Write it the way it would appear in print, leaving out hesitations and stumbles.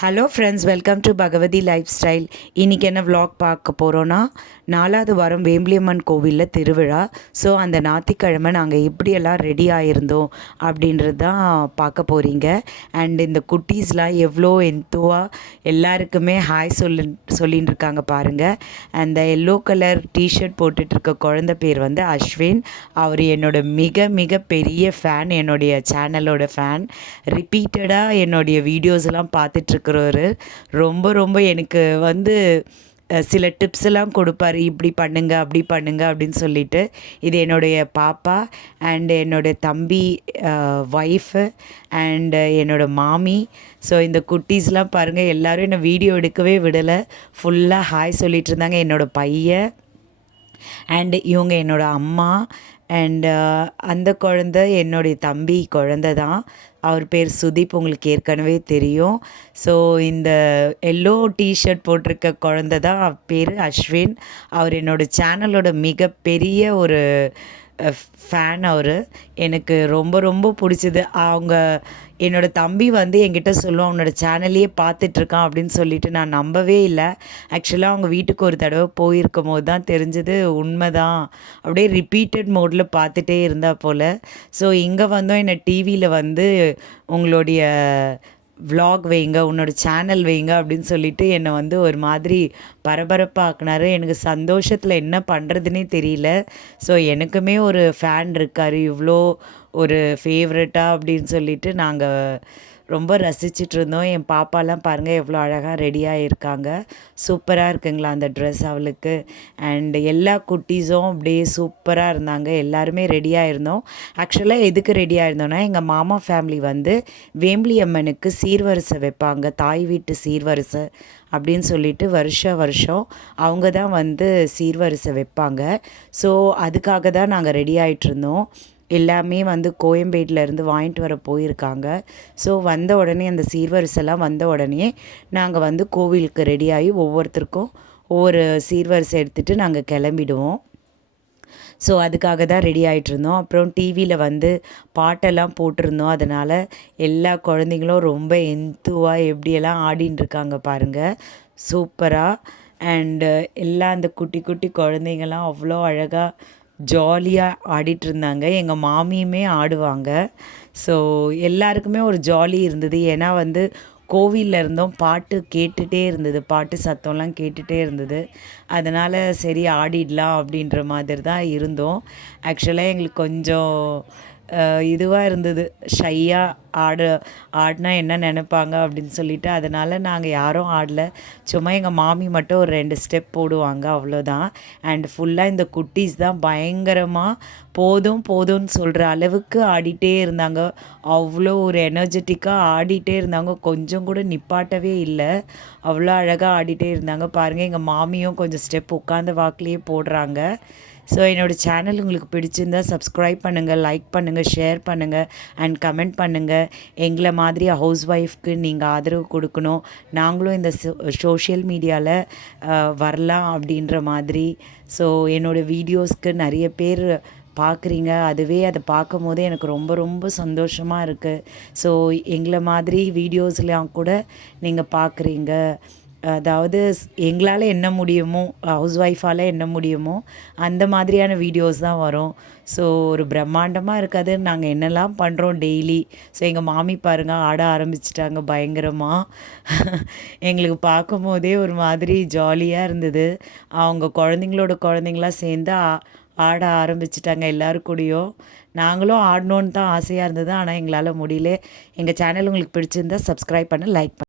Hello friends, welcome to Bhagavathi lifestyle. இன்றைக்கி என்ன vlog பார்க்க போகிறோன்னா, 4வது வாரம் வேம்பிலியம்மன் கோவிலில் திருவிழா. ஸோ அந்த ஞாயிற்றுக்கிழமை நாங்கள் எப்படியெல்லாம் ரெடி ஆகியிருந்தோம் அப்படின்றது தான் பார்க்க போகிறீங்க. அண்ட் இந்த குட்டீஸ்லாம் எவ்வளோ எந்துவாக எல்லாருக்குமே ஹாய் சொல்லின்னு இருக்காங்க பாருங்கள். அந்த எல்லோ கலர் டிஷர்ட் போட்டுட்ருக்க குழந்த பேர் வந்து அஸ்வின். அவர் என்னோட மிக மிக பெரிய ஃபேன், என்னுடைய சேனலோட ஃபேன். ரிப்பீட்டடாக என்னுடைய வீடியோஸ்லாம் பார்த்துட்ருக்க ரொம்ப ரொம்ப எனக்கு வந்து சில டிப்ஸ் எல்லாம் கொடுப்பாரு. இப்படி பண்ணுங்க அப்படி பண்ணுங்க அப்படின்னு சொல்லிட்டு. இது என்னுடைய பாப்பா அண்ட் என்னுடைய தம்பி ஒய்ஃபு அண்டு என்னோடய மாமி. ஸோ இந்த குட்டீஸ்லாம் பாருங்கள், எல்லோரும் என்னை வீடியோ எடுக்கவே விடலை. ஃபுல்லாக ஹாய் சொல்லிகிட்டு இருந்தாங்க. என்னோடய பையன் அண்டு இவங்க என்னோடய அம்மா அண்டு அந்த குழந்த என்னுடைய தம்பி குழந்த தான். அவர் பேர் சுதீப், உங்களுக்கு ஏற்கனவே தெரியும். ஸோ இந்த எல்லோ டிஷர்ட் போட்டிருக்க குழந்த தான் பேர் அஸ்வின். அவர் என்னோடய சேனலோட மிகப்பெரிய ஒரு ஃபேன். அவர் எனக்கு ரொம்ப ரொம்ப பிடிச்சது. என்னோடய தம்பி வந்து என்கிட்ட சொல்லுவான், அவனோட சேனல்லையே பார்த்துட்ருக்கான் அப்படின்னு சொல்லிட்டு. நான் நம்பவே இல்லை. ஆக்சுவலாக அவங்க வீட்டுக்கு ஒரு தடவை போயிருக்கும் போது தான் தெரிஞ்சது உண்மை தான். அப்படியே ரிப்பீட்டட் மோடில் பார்த்துட்டே இருந்தா போல். ஸோ இங்கே வந்தோம், என்னை டிவியில் வந்து உங்களுடைய விலாக் வைங்க, உன்னோட சேனல் வைங்க அப்படின்னு சொல்லிட்டு என்னை வந்து ஒரு மாதிரி பரபரப்பாக்குனாரு. எனக்கு சந்தோஷத்தில் என்ன பண்ணுறதுனே தெரியல. ஸோ எனக்குமே ஒரு ஃபேன் இருக்கார், இவ்வளோ ஒரு ஃபேவரட்டாக அப்படின்னு சொல்லிட்டு நாங்கள் ரொம்ப ரசிச்சிட்ருந்தோம். என் பாப்பாலாம் பாருங்கள் எவ்வளோ அழகாக ரெடியாக இருக்காங்க. சூப்பராக இருக்குங்களா அந்த ட்ரெஸ் அவளுக்கு. அண்டு எல்லா குட்டீஸும் அப்படியே சூப்பராக இருந்தாங்க. எல்லாருமே ரெடியாக இருந்தோம். ஆக்சுவலாக எதுக்கு ரெடியாக இருந்தோன்னா, எங்கள் மாமா ஃபேமிலி வந்து வேம்பிலியம்மனுக்கு சீர்வரிசை வைப்பாங்க, தாய் வீட்டு சீர்வரிசை அப்படின்னு சொல்லிட்டு வருஷம் அவங்க தான் வந்து சீர்வரிசை வைப்பாங்க. ஸோ அதுக்காக தான் நாங்கள் ரெடி ஆகிட்ருந்தோம். எல்லாமே வந்து கோயம்பேட்டிலேருந்து வாங்கிட்டு வர போயிருக்காங்க. ஸோ வந்த உடனே அந்த சீர்வரிசைலாம் வந்த உடனே நாங்கள் வந்து கோவிலுக்கு ரெடியாகி ஒவ்வொருத்தருக்கும் ஒவ்வொரு சீர்வரிசை எடுத்துகிட்டு நாங்கள் கிளம்பிடுவோம். ஸோ அதுக்காக தான் ரெடி ஆகிட்ருந்தோம். அப்புறம் டிவியில் வந்து பாட்டெல்லாம் போட்டிருந்தோம். அதனால் எல்லா குழந்தைங்களும் ரொம்ப எந்துவாக எப்படியெல்லாம் ஆடின்னு இருக்காங்க பாருங்கள், சூப்பராக. அண்டு எல்லா அந்த குட்டி குட்டி குழந்தைங்கள்லாம் அவ்வளோ அழகாக ஜாலியாக ஆடிட்டுருந்தாங்க. எங்கள் மாமியுமே ஆடுவாங்க. ஸோ எல்லாருக்குமே ஒரு ஜாலி இருந்தது. ஏன்னா வந்து கோவிலில் இருந்தோம், பாட்டு கேட்டுகிட்டே இருந்தது, பாட்டு சத்தம்லாம் கேட்டுகிட்டே இருந்தது. அதனால் சரி ஆடிடலாம் அப்படின்ற மாதிரி தான் இருந்தோம். ஆக்சுவலாக எங்களுக்கு கொஞ்சம் இதுவாக இருந்தது, ஷையாக ஆடினா என்ன நினைப்பாங்க அப்படின்னு சொல்லிட்டு. அதனால் நாங்கள் யாரும் ஆடலை. சும்மா எங்கள் மாமி மட்டும் ஒரு 2 ஸ்டெப் போடுவாங்க, அவ்வளோதான். அண்ட் ஃபுல்லாக இந்த குட்டீஸ் தான் பயங்கரமாக போதும் போதும்னு சொல்கிற அளவுக்கு ஆடிட்டே இருந்தாங்க. அவ்வளோ ஒரு எனர்ஜெட்டிக்காக ஆடிட்டே இருந்தாங்க. கொஞ்சம் கூட நிப்பாட்டவே இல்லை. அவ்வளோ அழகாக ஆடிட்டே இருந்தாங்க பாருங்கள். எங்கள் மாமியும் கொஞ்சம் ஸ்டெப் உட்காந்த வாக்குலேயே போடுறாங்க. ஸோ என்னோடய சேனல் உங்களுக்கு பிடிச்சிருந்தா சப்ஸ்கிரைப் பண்ணுங்கள், லைக் பண்ணுங்கள், ஷேர் பண்ணுங்கள் அண்ட் கமெண்ட் பண்ணுங்கள். எங்களை மாதிரி ஹவுஸ் ஒய்ஃப்க்கு நீங்கள் ஆதரவு கொடுக்கணும். நாங்களும் இந்த சோஷியல் மீடியாவில் வரலாம் அப்படின்ற மாதிரி. ஸோ என்னோடய வீடியோஸ்க்கு நிறைய பேர் பார்க்குறீங்க. அதுவே அதை பார்க்கும் போதே எனக்கு ரொம்ப ரொம்ப சந்தோஷமாக இருக்குது. ஸோ எங்களை மாதிரி வீடியோஸ்லாம் கூட நீங்கள் பார்க்குறீங்க. அதாவது எங்களால் என்ன முடியுமோ, ஹவுஸ் ஒய்ஃபால் என்ன முடியுமோ அந்த மாதிரியான வீடியோஸ் தான் வரும். ஸோ ஒரு பிரம்மாண்டமாக இருக்காது, நாங்கள் என்னெல்லாம் பண்ணுறோம் டெய்லி. ஸோ எங்கள் மாமி பாருங்கள் ஆட ஆரம்பிச்சிட்டாங்க பயங்கரமாக. எங்களுக்கு பார்க்கும் போதே ஒரு மாதிரி ஜாலியாக இருந்தது. அவங்க குழந்தைங்களாம் சேர்ந்து ஆட ஆரம்பிச்சிட்டாங்க எல்லோரும் கூடயும். நாங்களும் ஆடணுன்னு தான் ஆசையாக இருந்தது, ஆனால் எங்களால் முடியல. எங்கள் சேனல் உங்களுக்கு பிடிச்சிருந்தா சப்ஸ்கிரைப் பண்ண, லைக் பண்ண.